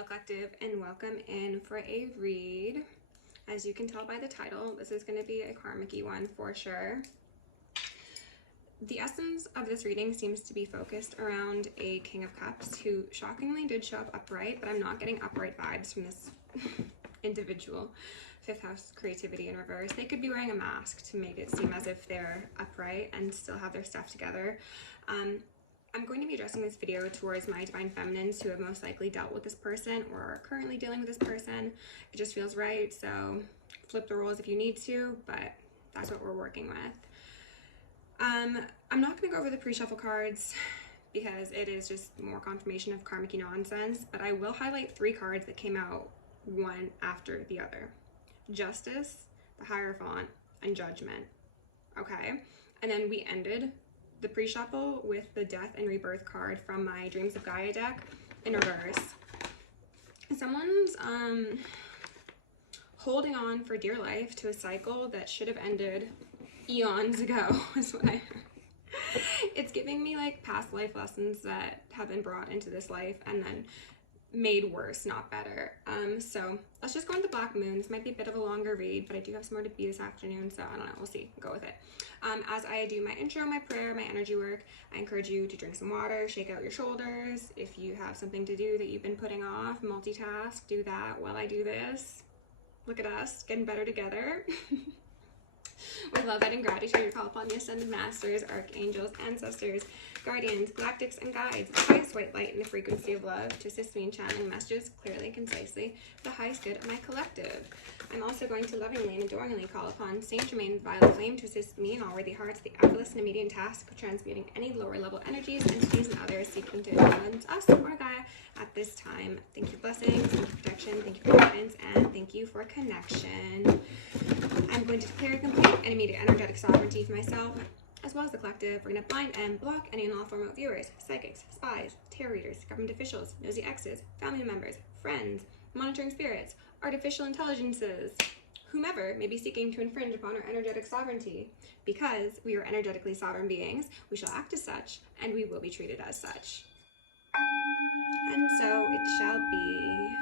Hello collective, and welcome in for a read. As you can tell by the title, this is going to be a karmic-y one for sure. The essence of this reading seems to be focused around a King of Cups who shockingly did show up upright, but I'm not getting upright vibes from this individual. Fifth house creativity in reverse. They could be wearing a mask to make it seem as if they're upright and still have their stuff together. I'm going to be addressing this video towards my divine feminines who have most likely dealt with this person or are currently dealing with this person. It just feels right, so flip the roles if you need to, but that's what we're working with. I'm not going to go over the pre-shuffle cards because it is just more confirmation of karmic nonsense, but I will highlight 3 cards that came out one after the other. Justice, the Hierophant, and Judgment. Okay, and then we ended the pre-shuffle with the Death and Rebirth card from my Dreams of Gaia deck in reverse. Someone's holding on for dear life to a cycle that should have ended eons ago is what I heard. It's giving me like past life lessons that have been brought into this life and then made worse, not better. So let's just go into Black Moon. This might be a bit of a longer read, but I do have some more to be this afternoon, so I don't know, we'll see, go with it. As I do my intro, my prayer, my energy work, I encourage you to drink some water, shake out your shoulders. If you have something to do that you've been putting off, multitask, do that while I do this. Look at us, getting better together. With love, and gratitude, we call upon the Ascended Masters, Archangels, Ancestors, Guardians, Galactics, and Guides, the highest white light and the frequency of love to assist me in channeling messages clearly and concisely for the highest good of my collective. I'm also going to lovingly and adoringly call upon Saint Germain Violet Flame to assist me in all worthy hearts the effortless and immediate task of transmuting any lower level energies, entities, and others seeking to influence us or Gaia at this time. Thank you for blessings, thank you for protection, thank you for guidance, and thank you for connection. I'm going to declare complete and immediate energetic sovereignty for myself, as well as the collective. We're going to blind and block any and all form of viewers, psychics, spies, tarot readers, government officials, nosy exes, family members, friends, monitoring spirits, artificial intelligences, whomever may be seeking to infringe upon our energetic sovereignty. Because we are energetically sovereign beings, we shall act as such, and we will be treated as such. And so it shall be.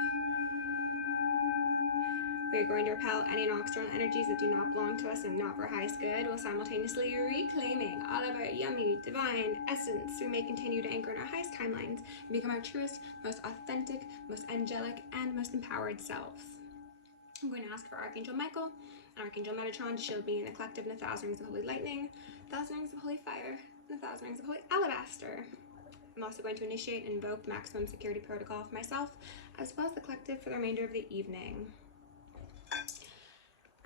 We are going to repel any and all external energies that do not belong to us and not for our highest good, while simultaneously reclaiming all of our yummy, divine essence. We may continue to anchor in our highest timelines and become our truest, most authentic, most angelic, and most empowered selves. I'm going to ask for Archangel Michael and Archangel Metatron to shield me in a collective and 1,000 rings of holy lightning, 1,000 rings of holy fire, and 1,000 rings of holy alabaster. I'm also going to initiate and invoke the maximum security protocol for myself, as well as the collective for the remainder of the evening.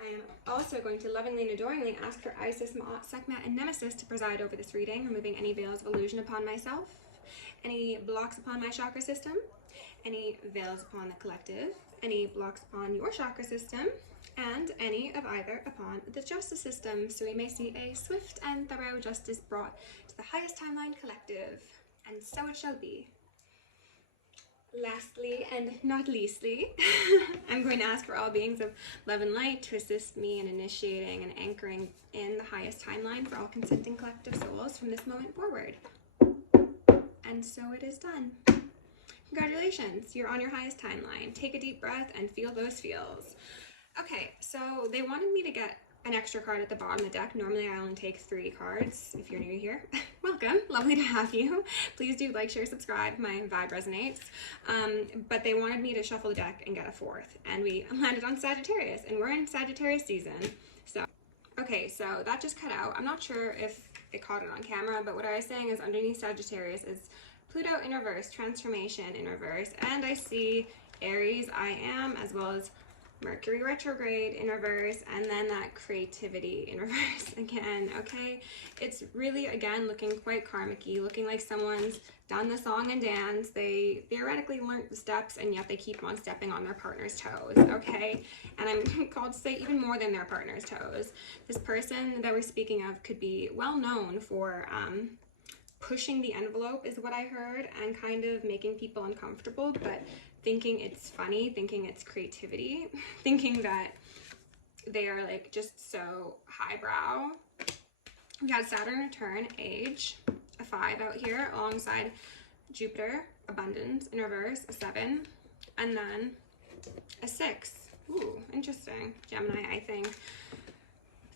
I am also going to lovingly and adoringly ask for Isis, Ma'at, Sekhmet, and Nemesis to preside over this reading, removing any veils of illusion upon myself, any blocks upon my chakra system, any veils upon the collective, any blocks upon your chakra system, and any of either upon the justice system, so we may see a swift and thorough justice brought to the highest timeline collective. And so it shall be. Lastly, and not leastly, I'm going to ask for all beings of love and light to assist me in initiating and anchoring in the highest timeline for all consenting collective souls from this moment forward. And so it is done. Congratulations, you're on your highest timeline. Take a deep breath and feel those feels. Okay, so they wanted me to get an extra card at the bottom of the deck. Normally I only take 3 cards. If you're new here, welcome, lovely to have you. Please do like, share, subscribe, my vibe resonates. But they wanted me to shuffle the deck and get a 4th, and we landed on Sagittarius, and we're in Sagittarius season. So, okay, so that just cut out. I'm not sure if it caught it on camera, but what I was saying is underneath Sagittarius is Pluto in reverse, transformation in reverse, and I see Aries, I am, as well as Mercury retrograde in reverse, and then that creativity in reverse again. Okay, it's really again looking quite karmic-y, looking like someone's done the song and dance. They theoretically learned the steps, and yet they keep on stepping on their partner's toes. Okay, and I'm called to say even more than their partner's toes. This person that we're speaking of could be well known for pushing the envelope is what I heard, and kind of making people uncomfortable, but thinking it's funny, thinking it's creativity, thinking that they are like just so highbrow. We got Saturn return, age, a 5 out here alongside Jupiter, abundance in reverse, a 7, And then a 6. Ooh, interesting. Gemini, I think.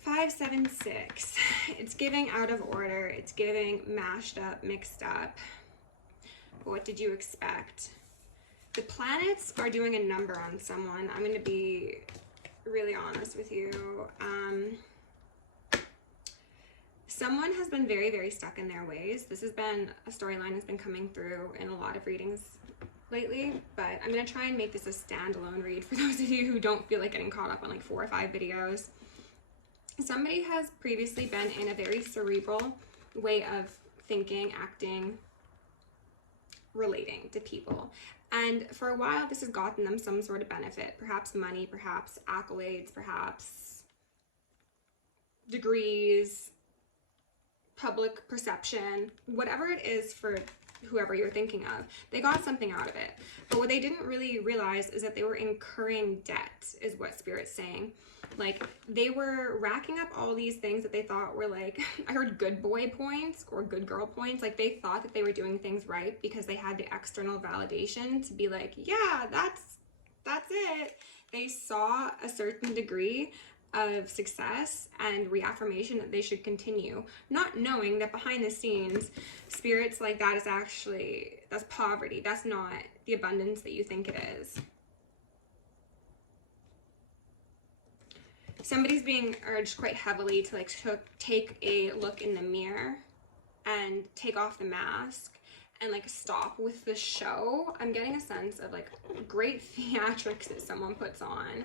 5, 7, 6. It's giving out of order. It's giving mashed up, mixed up. But what did you expect? The planets are doing a number on someone. I'm going to be really honest with you. Someone has been very, very stuck in their ways. This has been a storyline that's been coming through in a lot of readings lately, but I'm going to try and make this a standalone read for those of you who don't feel like getting caught up on like 4 or 5 videos. Somebody has previously been in a very cerebral way of thinking, acting, relating to people. And for a while, this has gotten them some sort of benefit, perhaps money, perhaps accolades, perhaps degrees, public perception, whatever it is for whoever you're thinking of, they got something out of it. But what they didn't really realize is that they were incurring debt, is what Spirit's saying. Like, they were racking up all these things that they thought were like, I heard good boy points or good girl points. Like, they thought that they were doing things right because they had the external validation to be like, yeah, that's it. They saw a certain degree of success and reaffirmation that they should continue, not knowing that behind the scenes, Spirit's like, that is actually, that's poverty. That's not the abundance that you think it is. Somebody's being urged quite heavily to like take a look in the mirror and take off the mask and like stop with the show. I'm getting a sense of like great theatrics that someone puts on.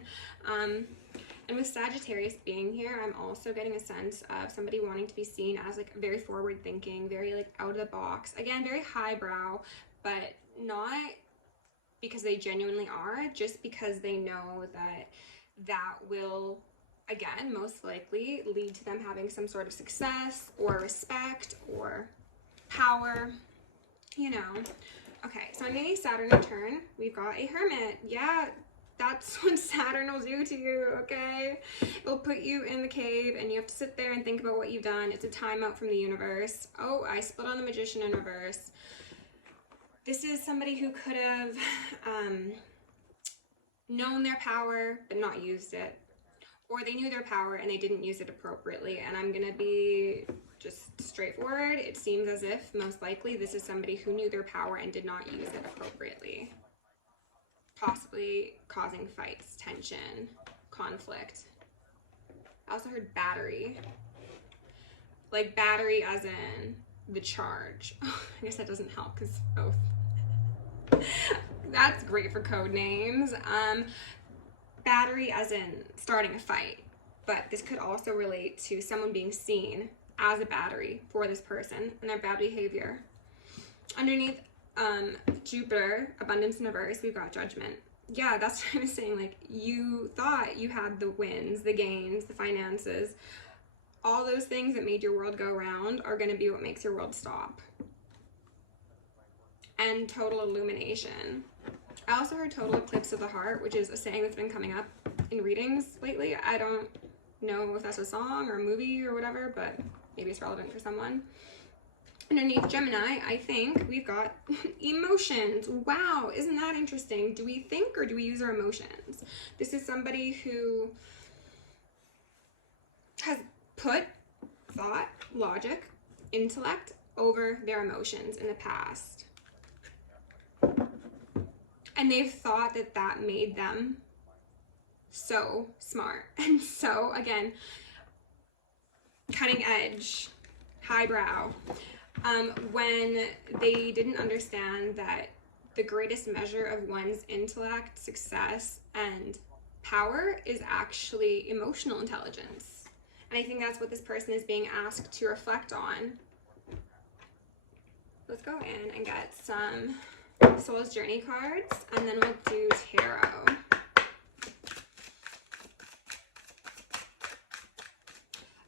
And with Sagittarius being here, I'm also getting a sense of somebody wanting to be seen as like very forward thinking, very like out of the box. Again, very highbrow, but not because they genuinely are, just because they know that that will, again, most likely lead to them having some sort of success or respect or power, you know. Okay, so in a Saturn return, we've got a Hermit. Yeah, that's what Saturn will do to you, okay? It'll put you in the cave and you have to sit there and think about what you've done. It's a timeout from the universe. Oh, I split on the Magician in reverse. This is somebody who could have known their power but not used it. Or they knew their power and they didn't use it appropriately. And I'm going to be just straightforward. It seems as if, most likely, this is somebody who knew their power and did not use it appropriately. Possibly causing fights, tension, conflict. I also heard battery. Like battery as in the charge. I guess that doesn't help because both. That's great for code names. Battery as in starting a fight. But this could also relate to someone being seen as a battery for this person and their bad behavior. Underneath Jupiter, abundance in reverse, we've got judgment. Yeah, that's what I was saying. Like, you thought you had the wins, the gains, the finances. All those things that made your world go round are going to be what makes your world stop. And total illumination. I also heard total eclipse of the heart, which is a saying that's been coming up in readings lately. I don't know if that's a song or a movie or whatever, but maybe it's relevant for someone. Underneath Gemini, I think we've got emotions. Wow, isn't that interesting? Do we think or do we use our emotions? This is somebody who has put thought, logic, intellect over their emotions in the past. And they've thought that that made them so smart. And so, again, cutting edge, highbrow. When they didn't understand that the greatest measure of one's intellect, success, and power is actually emotional intelligence. And I think that's what this person is being asked to reflect on. Let's go in and get some Soul's Journey cards, and then we'll do tarot.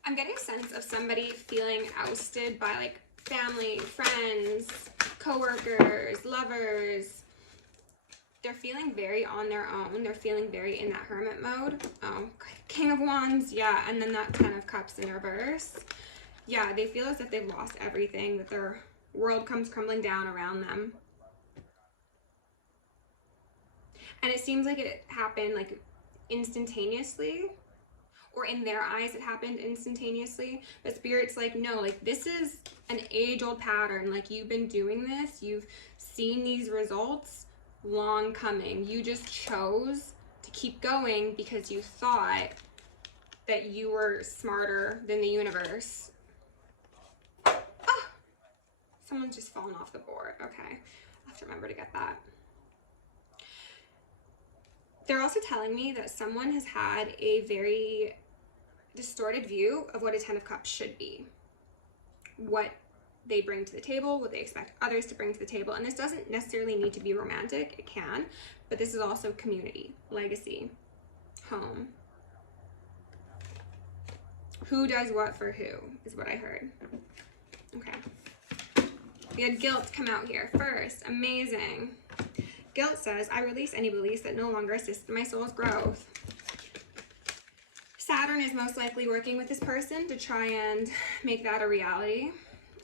I'm getting a sense of somebody feeling ousted by like family, friends, co-workers, lovers. They're feeling very on their own. They're feeling very in that hermit mode. Oh, King of Wands, yeah, and then that Ten of Cups in reverse. Yeah, they feel as if they've lost everything, that their world comes crumbling down around them. And it seems like it happened like instantaneously, or in their eyes it happened instantaneously. But Spirit's like, no, like this is an age-old pattern. Like you've been doing this, you've seen these results long coming. You just chose to keep going because you thought that you were smarter than the universe. Ah! Someone's just fallen off the board. Okay, I'll have to remember to get that. They're also telling me that someone has had a very distorted view of what a 10 of Cups should be. What they bring to the table, what they expect others to bring to the table. And this doesn't necessarily need to be romantic, it can, but this is also community, legacy, home. Who does what for who is what I heard. Okay. We had guilt come out here first. Amazing. Guilt says, I release any beliefs that no longer assist my soul's growth. Saturn is most likely working with this person to try and make that a reality.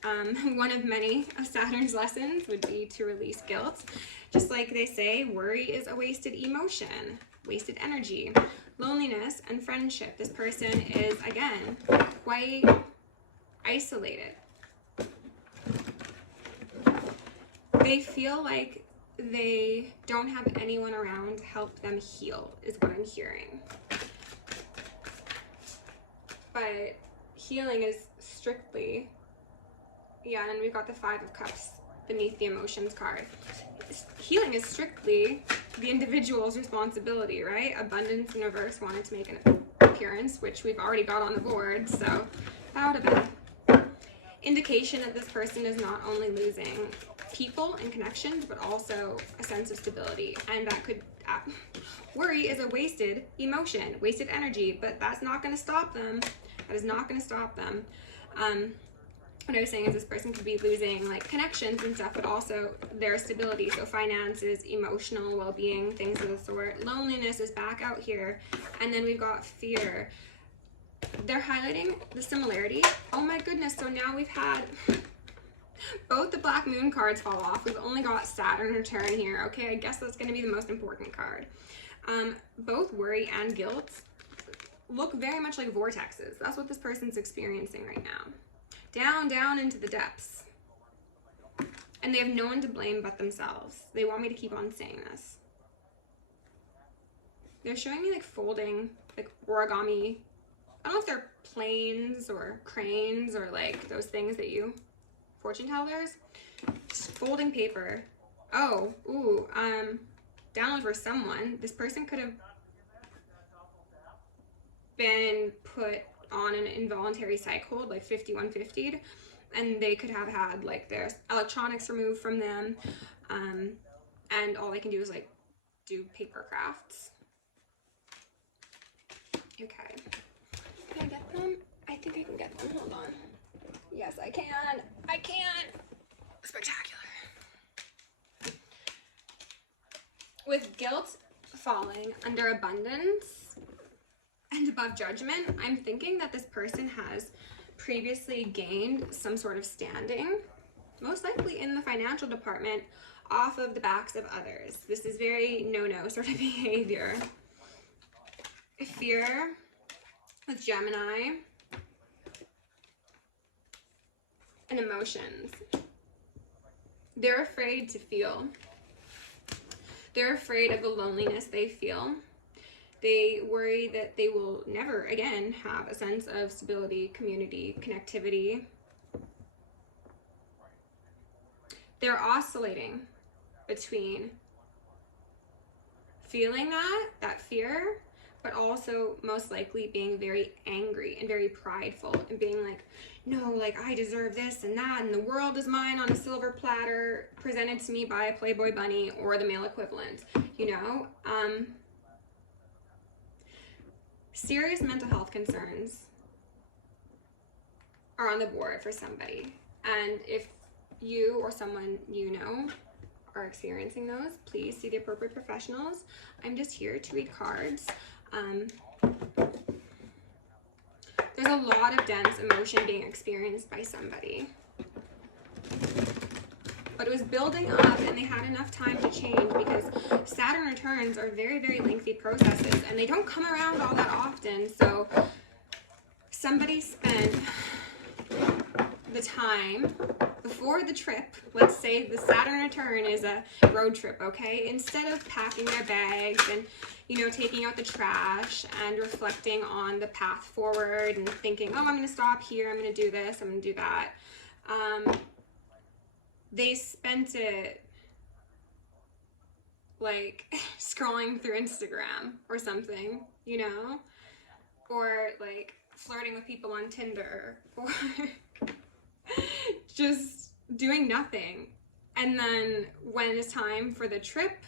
One of many of Saturn's lessons would be to release guilt. Just like they say, worry is a wasted emotion, wasted energy. Loneliness and friendship. This person is, again, quite isolated. They feel like they don't have anyone around to help them heal, is what I'm hearing. But healing is strictly, yeah, and we've got the 5 of Cups beneath the emotions card. Healing is strictly the individual's responsibility, right? Abundance in reverse wanted to make an appearance, which we've already got on the board, so that would have been indication that this person is not only losing people and connections, but also a sense of stability. And that could, worry is a wasted emotion, wasted energy, but that's not going to stop them. That is not going to stop them. What I was saying is this person could be losing like connections and stuff, but also their stability. So finances, emotional well-being, things of the sort. Loneliness is back out here. And then we've got fear. They're highlighting the similarity. Oh my goodness. So now we've had both the Black Moon cards fall off. We've only got Saturn return here. Okay, I guess that's going to be the most important card. Both worry and guilt look very much like vortexes. That's what this person's experiencing right now. Down, down into the depths. And they have no one to blame but themselves. They want me to keep on saying this. They're showing me like folding, like origami. I don't know if they're planes or cranes or like those things that you, fortune tellers. Just folding paper. Oh, ooh, download for someone. This person could have been put on an involuntary psych hold, like 5150'd, and they could have had like their electronics removed from them, and all they can do is like do paper crafts. Okay, can I get them? I think I can get them. Hold on. Yes, I can. I can. Spectacular. With guilt falling under abundance and above judgment, I'm thinking that this person has previously gained some sort of standing, most likely in the financial department, off of the backs of others. This is very no-no sort of behavior. Fear with Gemini and emotions. They're afraid to feel. They're afraid of the loneliness they feel. They worry that they will never again have a sense of stability, community, connectivity. They're oscillating between feeling that fear, but also most likely being very angry and very prideful and being like, no, like I deserve this and that, and the world is mine on a silver platter presented to me by a Playboy bunny or the male equivalent, you know? Serious mental health concerns are on the board for somebody. And if you or someone you know are experiencing those, please see the appropriate professionals. I'm just here to read cards. There's a lot of dense emotion being experienced by somebody. but it was building up and they had enough time to change, because Saturn returns are very, very lengthy processes and they don't come around all that often. So somebody spent the time before the trip. Let's say the Saturn return is a road trip, okay? Instead of packing their bags and, you know, taking out the trash and reflecting on the path forward and thinking, oh, I'm going to stop here, I'm going to do this, I'm going to do that. They spent it like scrolling through Instagram or something, you know? Or like flirting with people on Tinder, or just doing nothing. And then when it's time for the trip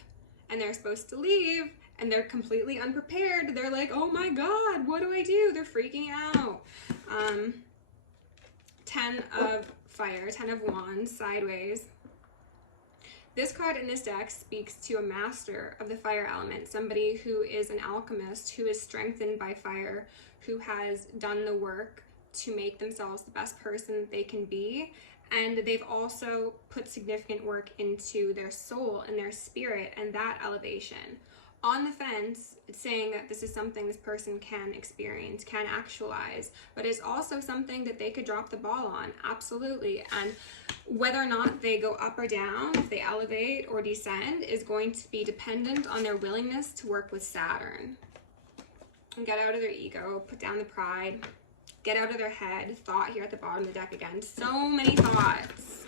and they're supposed to leave and they're completely unprepared, they're like, oh my God, what do I do? They're freaking out. 10 of fire, 10 of wands, sideways. This card in this deck speaks to a master of the fire element, somebody who is an alchemist, who is strengthened by fire, who has done the work to make themselves the best person they can be. And they've also put significant work into their soul and their spirit and that elevation. On the fence, it's saying that this is something this person can experience, can actualize, but it's also something that they could drop the ball on, absolutely. And whether or not they go up or down, if they elevate or descend, is going to be dependent on their willingness to work with Saturn. And get out of their ego, put down the pride, get out of their head. Thought here at the bottom of the deck again. So many thoughts.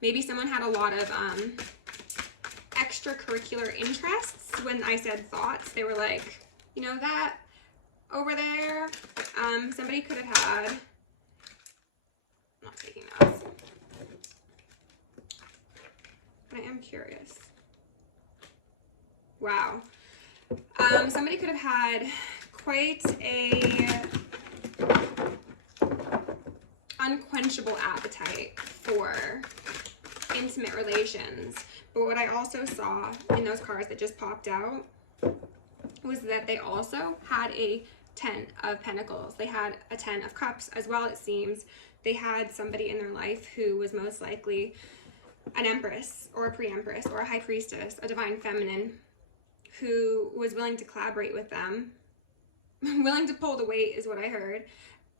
Maybe someone had a lot of extracurricular interests. When I said thoughts, they were like, you know, that over there. Somebody could have had, I'm not taking notes, but I am curious. Wow. Somebody could have had quite a unquenchable appetite for intimate relations. But what I also saw in those cards that just popped out was that they also had a 10 of Pentacles. They had a 10 of Cups as well, it seems. They had somebody in their life who was most likely an Empress or a Pre-Empress or a High Priestess, a Divine Feminine, who was willing to collaborate with them, willing to pull the weight is what I heard,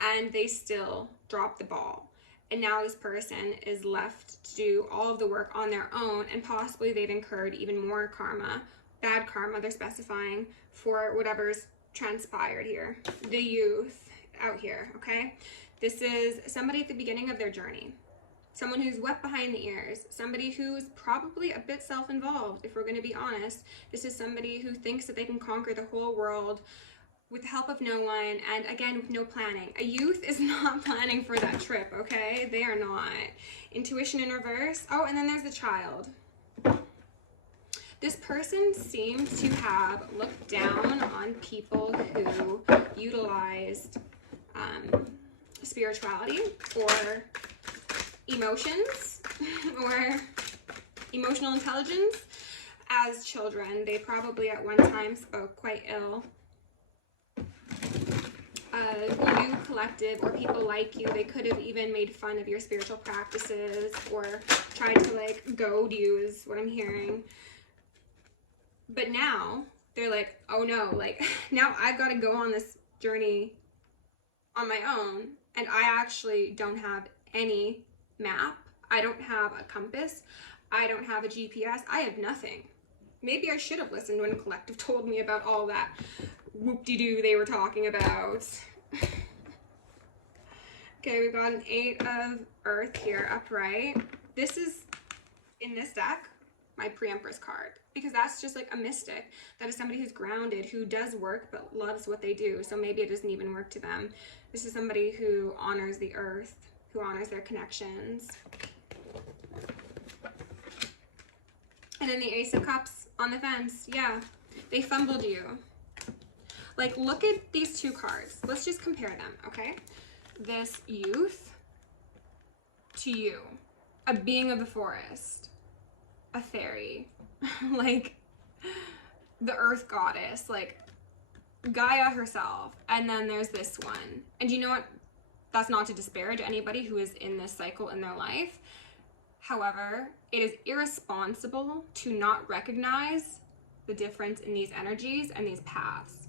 and they still dropped the ball. And now this person is left to do all of the work on their own, and possibly they've incurred even more karma, bad karma, they're specifying, for whatever's transpired here. The youth out here, okay? This is somebody at the beginning of their journey. Someone who's wet behind the ears. Somebody who's probably a bit self-involved, if we're going to be honest. This is somebody who thinks that they can conquer the whole world with the help of no one, and again, with no planning. A youth is not planning for that trip, okay? They are not. Intuition in reverse. Oh, and then there's the child. This person seems to have looked down on people who utilized spirituality or emotions or emotional intelligence as children. They probably at one time spoke quite ill. You collective or people like you, they could have even made fun of your spiritual practices or tried to like goad you is what I'm hearing. But now they're like, oh no, like now I've got to go on this journey on my own, and I actually don't have any map. I don't have a compass. I don't have a GPS. I have nothing. Maybe I should have listened when collective told me about all that whoop-de-doo they were talking about. Okay, we've got an 8 of Earth here upright. This is, in this deck, my Pre-Empress card, because that's just like a mystic. That is somebody who's grounded, who does work but loves what they do, so maybe it doesn't even work to them. This is somebody who honors the earth, who honors their connections. And then the Ace of Cups on the fence. Yeah, they fumbled you. Like, look at these two cards. Let's just compare them, okay? This youth to you, a being of the forest, a fairy, like the earth goddess, like Gaia herself. And then there's this one. And you know what? That's not to disparage anybody who is in this cycle in their life. However, it is irresponsible to not recognize the difference in these energies and these paths.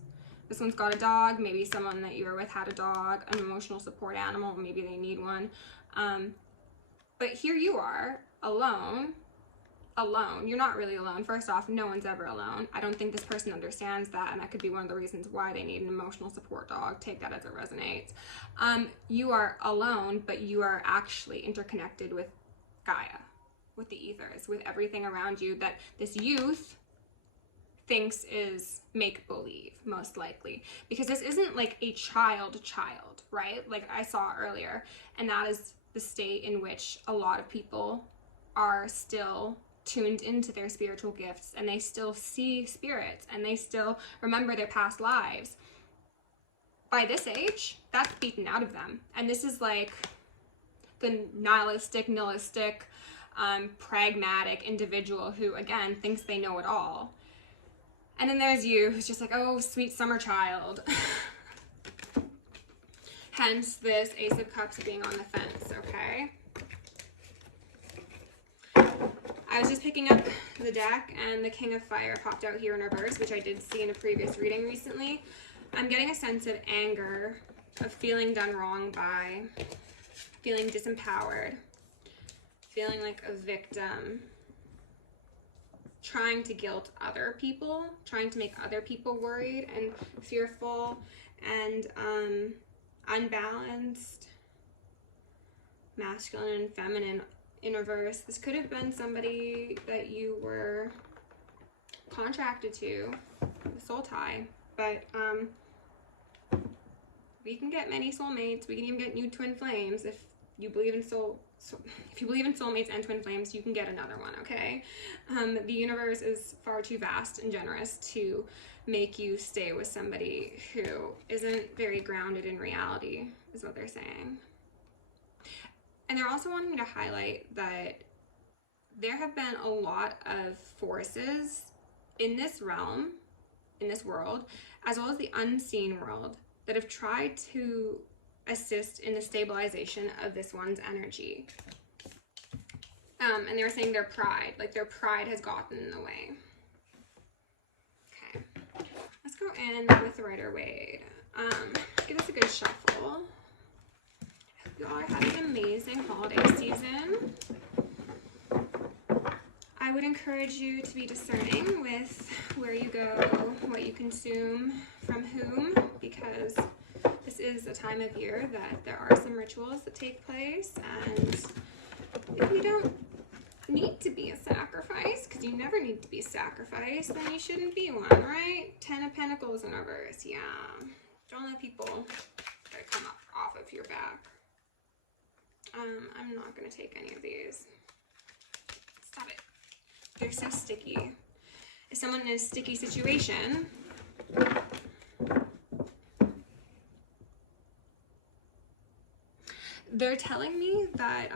This one's got a dog. Maybe someone that you were with had a dog, an emotional support animal. Maybe they need one. But here you are, alone. You're not really alone. First off, no one's ever alone. I don't think this person understands that, and that could be one of the reasons why they need an emotional support dog. Take that as it resonates. You are alone, but you are actually interconnected with Gaia, with the ethers, with everything around you that this youth thinks is make-believe, most likely. Because this isn't like a child, right? Like I saw earlier. And that is the state in which a lot of people are still tuned into their spiritual gifts, and they still see spirits, and they still remember their past lives. By this age, that's beaten out of them. And this is like the nihilistic, pragmatic individual who, again, thinks they know it all. And then there's you, who's just like, oh, sweet summer child. Hence this Ace of Cups being on the fence, okay? I was just picking up the deck, and the King of Fire popped out here in reverse, which I did see in a previous reading recently. I'm getting a sense of anger, of feeling done wrong by, feeling disempowered, feeling like a victim, trying to guilt other people, trying to make other people worried and fearful and unbalanced, masculine and feminine in reverse. This could have been somebody that you were contracted to, soul tie, but we can get many soulmates. We can even get new twin flames. If you believe in if you believe in soulmates and twin flames, you can get another one, okay? The universe is far too vast and generous to make you stay with somebody who isn't very grounded in reality, is what they're saying. And they're also wanting me to highlight that there have been a lot of forces in this realm, in this world, as well as the unseen world, that have tried to assist in the stabilization of this one's energy. And they were saying their pride has gotten in the way. Okay, let's go in with Rider-Waite. Give us a good shuffle. You all are having an amazing holiday season. I would encourage you to be discerning with where you go, what you consume, from whom, because this is a time of year that there are some rituals that take place, and if you don't need to be a sacrifice, because you never need to be sacrificed, then you shouldn't be one, right? 10 of Pentacles in reverse, yeah. Don't let people come up off of your back. I'm not going to take any of these. Stop it. They're so sticky. If someone in a sticky situation, they're telling me that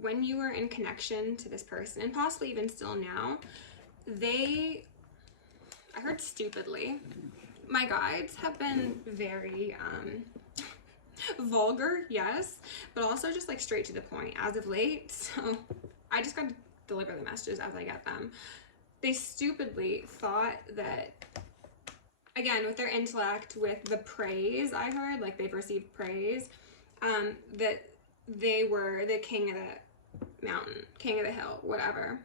when you were in connection to this person, and possibly even still now, I heard stupidly, my guides have been very vulgar, yes, but also just like straight to the point as of late. So I just got to deliver the messages as I get them. They stupidly thought that, again, with their intellect, with the praise I heard, like they've received praise, that they were the king of the mountain, king of the hill, whatever.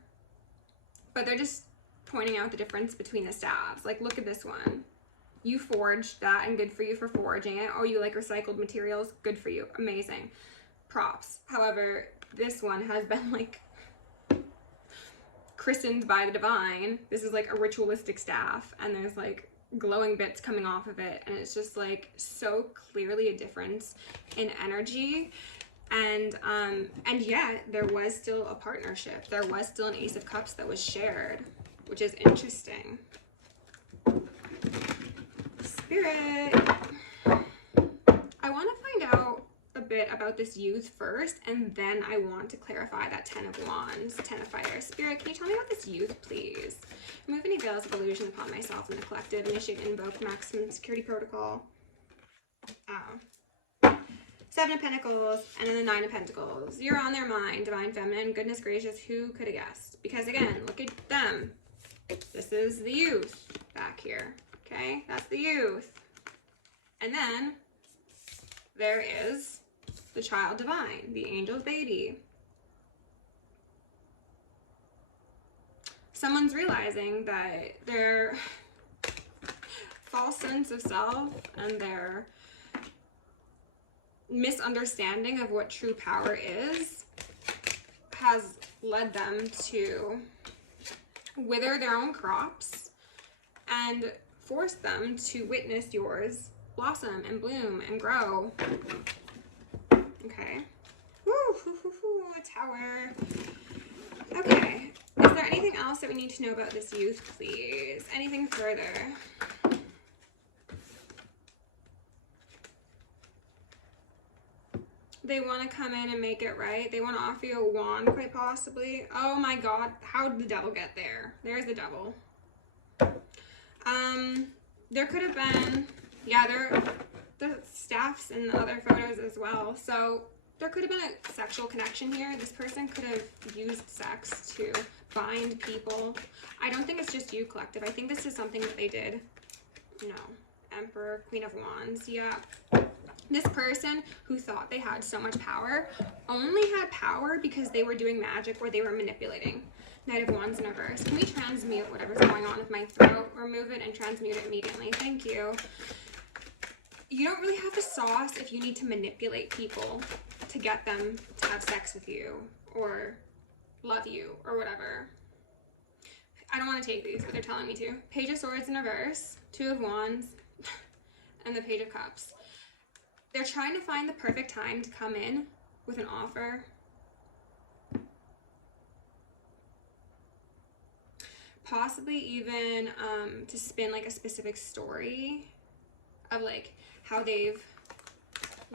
But they're just pointing out the difference between the staves. Like, look at this one. You forged that, and good for you for forging it. Oh, you like recycled materials? Good for you. Amazing. Props. However, this one has been like christened by the divine. This is like a ritualistic staff, and there's like glowing bits coming off of it, and it's just like so clearly a difference in energy. And yet there was still a partnership. There was still an Ace of Cups that was shared, which is interesting. Spirit, I want to find out a bit about this youth first, and then I want to clarify that 10 of Wands, 10 of Fire. Spirit, can you tell me about this youth, please? Remove any veils of illusion upon myself and the collective. Initiate and invoke maximum security protocol. Seven of Pentacles, and then the Nine of Pentacles. You're on their mind, Divine Feminine. Goodness gracious, who could have guessed? Because again, look at them. This is the youth back here. Okay, that's the youth. And then there is the child divine, the angel's baby. Someone's realizing that their false sense of self and their misunderstanding of what true power is has led them to wither their own crops and force them to witness yours blossom and bloom and grow. Okay. Woo, hoo, hoo, hoo, a tower. Okay. Is there anything else that we need to know about this youth, please? Anything further? They want to come in and make it right. They want to offer you a wand, quite possibly. Oh my god, how did the devil get there? There's the devil. There could have been, yeah, the staffs in the other photos as well. So there could have been a sexual connection here. This person could have used sex to bind people. I don't think it's just you, collective. I think this is something that they did. No. Emperor, Queen of Wands, yeah. This person who thought they had so much power only had power because they were doing magic or they were manipulating. Knight of Wands in reverse. Can we transmute whatever's going on with my throat? Remove it and transmute it immediately. Thank you. You don't really have the sauce if you need to manipulate people to get them to have sex with you or love you or whatever. I don't want to take these, but they're telling me to. Page of Swords in reverse. Two of Wands. And the Page of Cups. They're trying to find the perfect time to come in with an offer. Possibly even to spin like a specific story of like how they've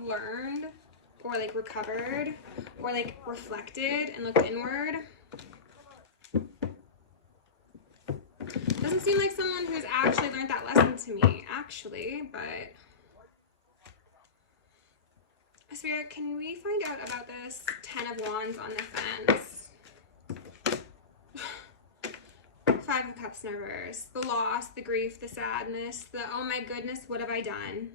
learned or like recovered or like reflected and looked inward. Doesn't seem like someone who's actually learned that lesson to me, actually, but Spirit, can we find out about this Ten of Wands on the fence? Five of Cups in reverse. The loss, the grief, the sadness, the oh my goodness, what have I done?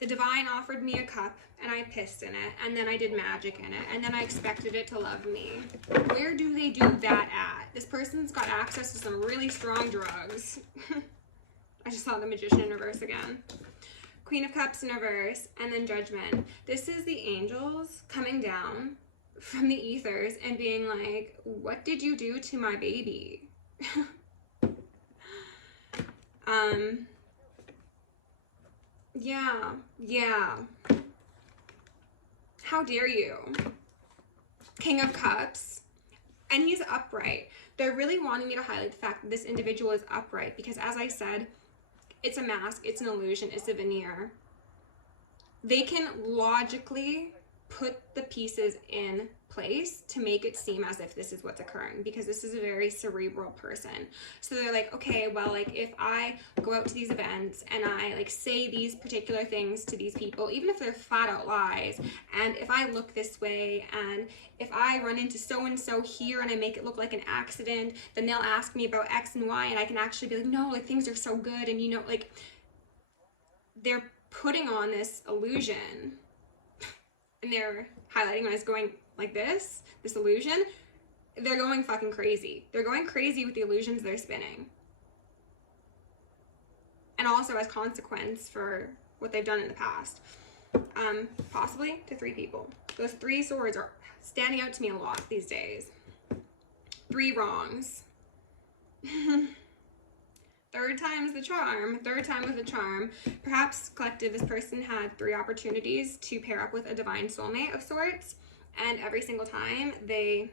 The divine offered me a cup and I pissed in it and then I did magic in it and then I expected it to love me. Where do they do that at? This person's got access to some really strong drugs. I just saw the Magician in reverse again. Queen of Cups in reverse, and then Judgment. This is the angels coming down from the ethers and being like, what did you do to my baby? Yeah. How dare you? King of Cups, and he's upright. They're really wanting me to highlight the fact that this individual is upright because, as I said, it's a mask, it's an illusion, it's a veneer. They can logically put the pieces in place to make it seem as if this is what's occurring because this is a very cerebral person. So they're like, okay, well, like if I go out to these events and I like say these particular things to these people, even if they're flat out lies, and if I look this way and if I run into so-and-so here and I make it look like an accident, then they'll ask me about X and Y and I can actually be like, no, like things are so good. And you know, like they're putting on this illusion and they're highlighting when it's going like this illusion, they're going fucking crazy. They're going crazy with the illusions they're spinning. And also as consequence for what they've done in the past. Possibly to three people. Those three swords are standing out to me a lot these days. Three wrongs. Third time's the charm. Third time was the charm. Perhaps, collective, this person had three opportunities to pair up with a divine soulmate of sorts. And every single time I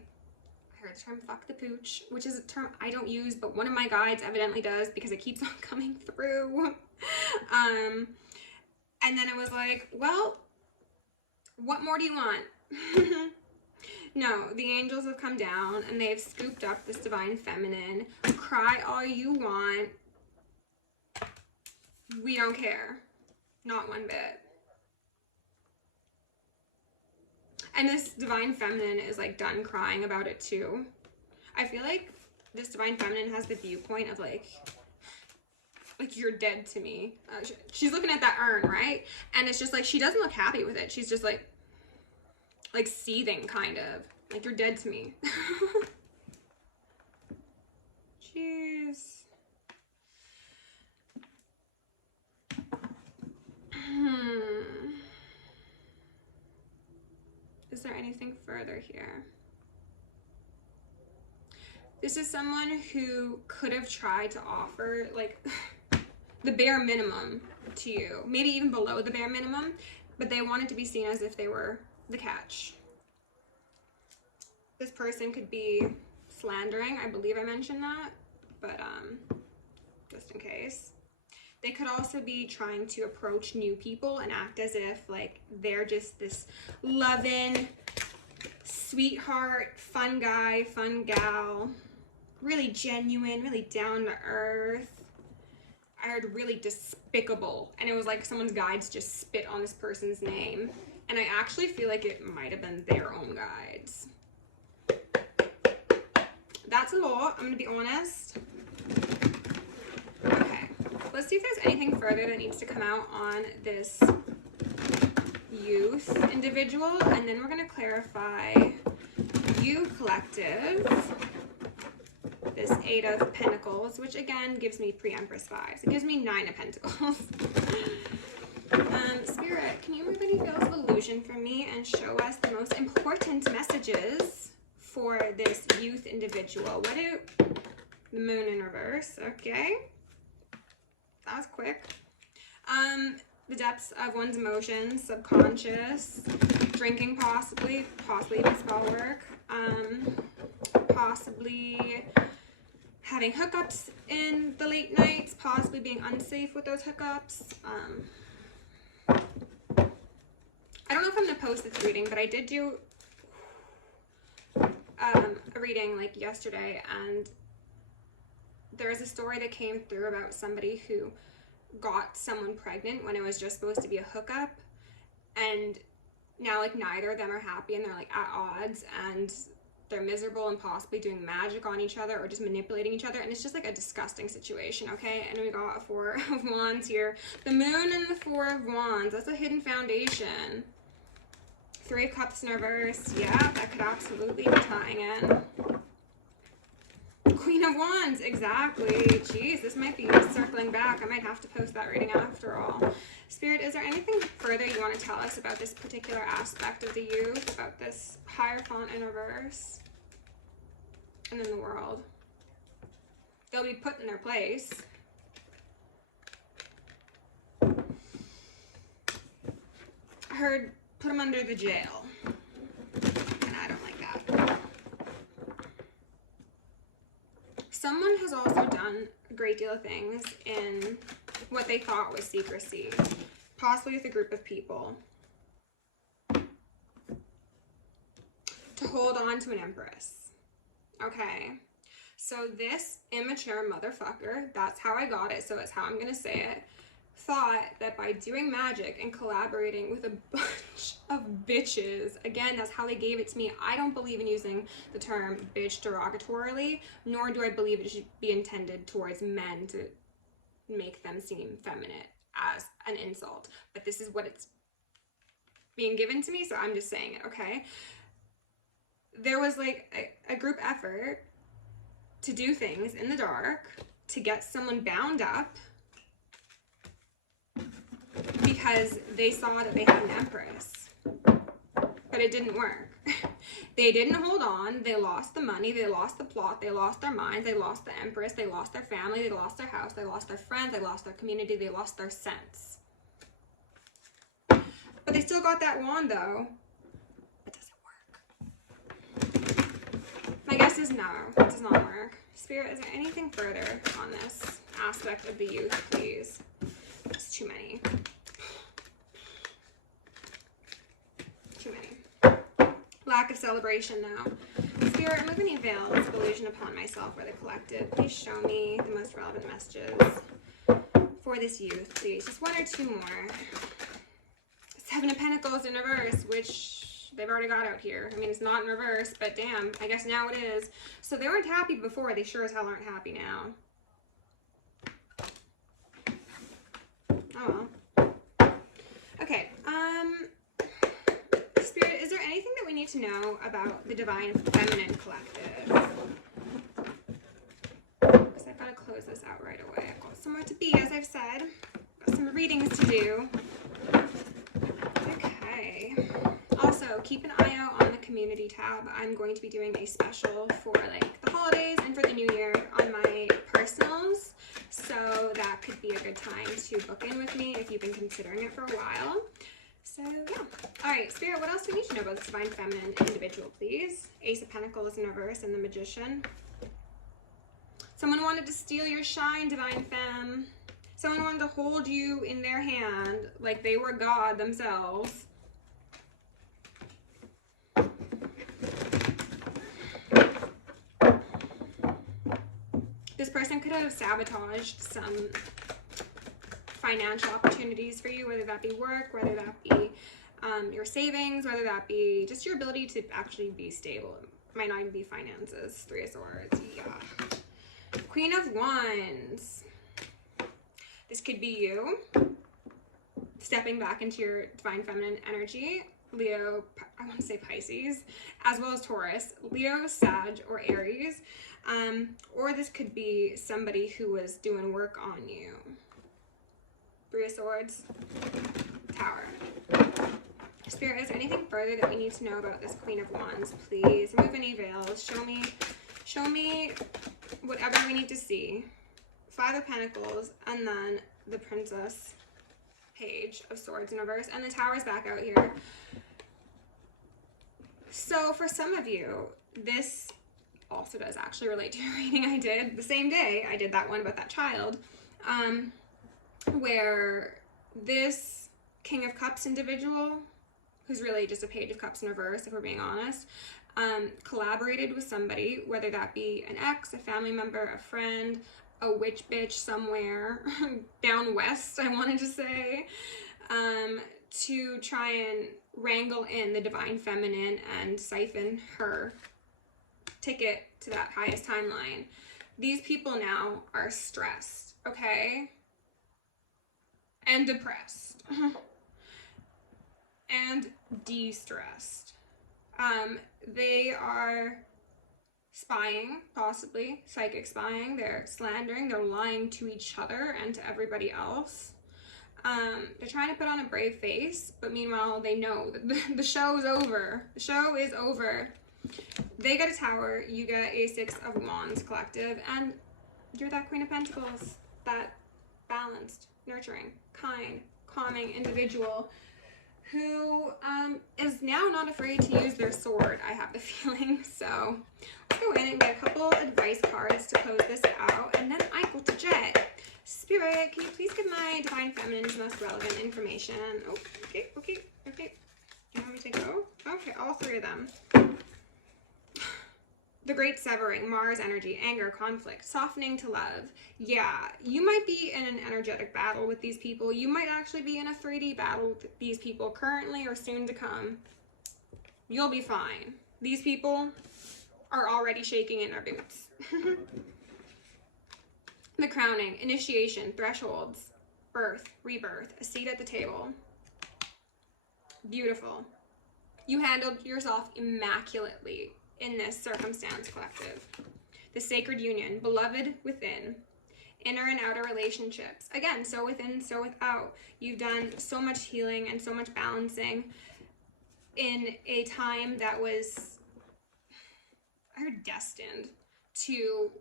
heard the term fuck the pooch, which is a term I don't use, but one of my guides evidently does because it keeps on coming through. And then it was like, well, what more do you want? No, the angels have come down and they've scooped up this divine feminine. Cry all you want. We don't care. Not one bit. And this divine feminine is like done crying about it too. I feel like this divine feminine has the viewpoint of like you're dead to me. She's looking at that urn, right? And it's just like, she doesn't look happy with it. She's just like seething, kind of. Like, you're dead to me. Jeez. Is there anything further here? This is someone who could have tried to offer, like, the bare minimum to you. Maybe even below the bare minimum. But they wanted to be seen as if they were the catch. This person could be slandering. I believe I mentioned that. But, just in case. They could also be trying to approach new people and act as if, like, they're just this loving, sweetheart, fun guy, fun gal. Really genuine, really down to earth. I heard really despicable. And it was like someone's guides just spit on this person's name. And I actually feel like it might have been their own guides. That's a lot, I'm gonna be honest. Okay, let's see if there's anything further that needs to come out on this youth individual. And then we're gonna clarify you collective. This 8 of Pentacles, which again gives me pre-Empress vibes. It gives me 9 of Pentacles. Spirit, can you remove any veils of illusion for me and show us the most important messages for this youth individual? What do the Moon in reverse? Okay, that was quick. The depths of one's emotions, subconscious, drinking possibly even spell work, possibly having hookups in the late nights, possibly being unsafe with those hookups. I don't know if I'm going to post this reading, but I did do a reading like yesterday, and there was a story that came through about somebody who got someone pregnant when it was just supposed to be a hookup, and now like neither of them are happy and they're like at odds, and they're miserable and possibly doing magic on each other or just manipulating each other, and it's just like a disgusting situation. Okay, and we got a 4 of Wands here, the Moon and the 4 of Wands. That's a hidden foundation. 3 of Cups in reverse. Yeah, that could absolutely be tying in. Queen of Wands, exactly. Jeez, this might be circling back. I might have to post that reading after all. Spirit, is there anything further you want to tell us about this particular aspect of the youth, about this Hierophant in reverse? And in the world. They'll be put in their place. I heard put them under the jail. And I don't like that. Someone has also done a great deal of things in what they thought was secrecy, possibly with a group of people, to hold on to an Empress. Okay, so this immature motherfucker, that's how I got it, so it's how I'm gonna say it, thought that by doing magic and collaborating with a bunch of bitches, again, that's how they gave it to me. I don't believe in using the term bitch derogatorily, nor do I believe it should be intended towards men to make them seem feminine as an insult. But this is what it's being given to me, so I'm just saying it, okay? There was like a group effort to do things in the dark to get someone bound up because they saw that they had an Empress, but it didn't work. They didn't hold on. They lost the money. They lost the plot. They lost their minds. They lost the Empress. They lost their family. They lost their house. They lost their friends. They lost their community. They lost their sense. But they still got that wand though. But does it work? My guess is no, it does not work. Spirit, is there anything further on this aspect of the youth, please? It's too many. Too many. Lack of celebration now. Spirit, remove any veils of illusion upon myself or the collective. Please show me the most relevant messages for this youth, please. Just 1 or 2 more. 7 of Pentacles in reverse, which they've already got out here. I mean, it's not in reverse, but damn, I guess now it is. So they weren't happy before, they sure as hell aren't happy now. Oh well. Okay, Spirit, is there anything that we need to know about the Divine Feminine Collective? Because I've got to close this out right away. I've got somewhere to be, as I've said. Got some readings to do. Okay. Also, keep an eye out on the community tab. I'm going to be doing a special for like the holidays and for the new year on my personals. So that could be a good time to book in with me if you've been considering it for a while. So yeah. Alright, Spirit, what else do we need to know about this Divine Feminine individual, please? Ace of Pentacles in reverse and the Magician. Someone wanted to steal your shine, Divine Femme. Someone wanted to hold you in their hand like they were God themselves. This person could have sabotaged some financial opportunities for you, whether that be work, whether that be your savings, whether that be just your ability to actually be stable. It might not even be finances. Three of Swords, yeah. Queen of Wands. This could be you stepping back into your Divine Feminine energy. Leo, I want to say Pisces, as well as Taurus, Leo, Sag, or Aries. Or this could be somebody who was doing work on you. Three of Swords, Tower. Spirit, is there anything further that we need to know about this Queen of Wands? Please remove any veils. Show me whatever we need to see. Five of Pentacles, and then the Princess, Page of Swords in reverse, and the Tower's back out here. So for some of you, this also does actually relate to a reading I did the same day. I did that one about that child, where this King of Cups individual, who's really just a Page of Cups in reverse, if we're being honest, collaborated with somebody, whether that be an ex, a family member, a friend, a witch bitch somewhere down west, I wanted to say, to try and wrangle in the Divine Feminine and siphon her ticket to that highest timeline. These people now are stressed, okay? And depressed. And de-stressed. They are spying, possibly psychic spying. They're slandering, they're lying to each other and to everybody else. They're trying to put on a brave face, but meanwhile they know that the show's over. The show is over. They get a Tower, you get a Six of Wands collective, and you're that Queen of Pentacles, that balanced, nurturing, kind, calming individual who is now not afraid to use their sword, I have the feeling. So let's go in and get a couple advice cards to close this out, and then I go to jet. Spirit, can you please give my Divine Feminine's most relevant information? Oh, okay. You want me to go? Okay, all three of them. The Great Severing, Mars energy, anger, conflict, softening to love. Yeah, you might be in an energetic battle with these people. You might actually be in a 3D battle with these people currently or soon to come. You'll be fine. These people are already shaking in their boots. The Crowning, initiation, thresholds, birth, rebirth, a seat at the table. Beautiful. You handled yourself immaculately in this circumstance, collective. The Sacred Union, beloved within, inner and outer relationships. Again, so within, so without. You've done so much healing and so much balancing in a time that was destined to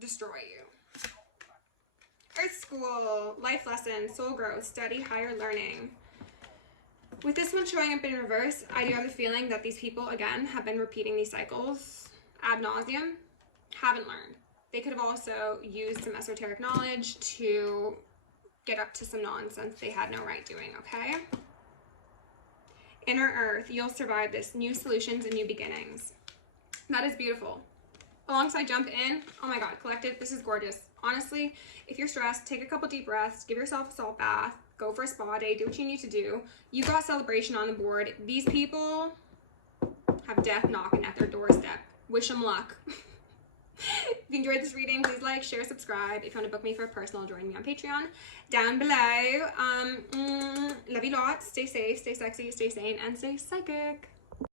destroy you. Earth School, life lessons, soul growth, study, higher learning. With this one showing up in reverse, I do have the feeling that these people, again, have been repeating these cycles ad nauseum, haven't learned. They could have also used some esoteric knowledge to get up to some nonsense they had no right doing, okay? Inner Earth, you'll survive this. New solutions and new beginnings. That is beautiful. Alongside Jump In, oh my God, collective, this is gorgeous. Honestly, if you're stressed, take a couple deep breaths, give yourself a salt bath, go for a spa day, do what you need to do. You got celebration on the board. These people have death knocking at their doorstep. Wish them luck. If you enjoyed this reading, please like, share, subscribe. If you want to book me for a personal, join me on Patreon down below. Love you lots. Stay safe, stay sexy, stay sane, and stay psychic.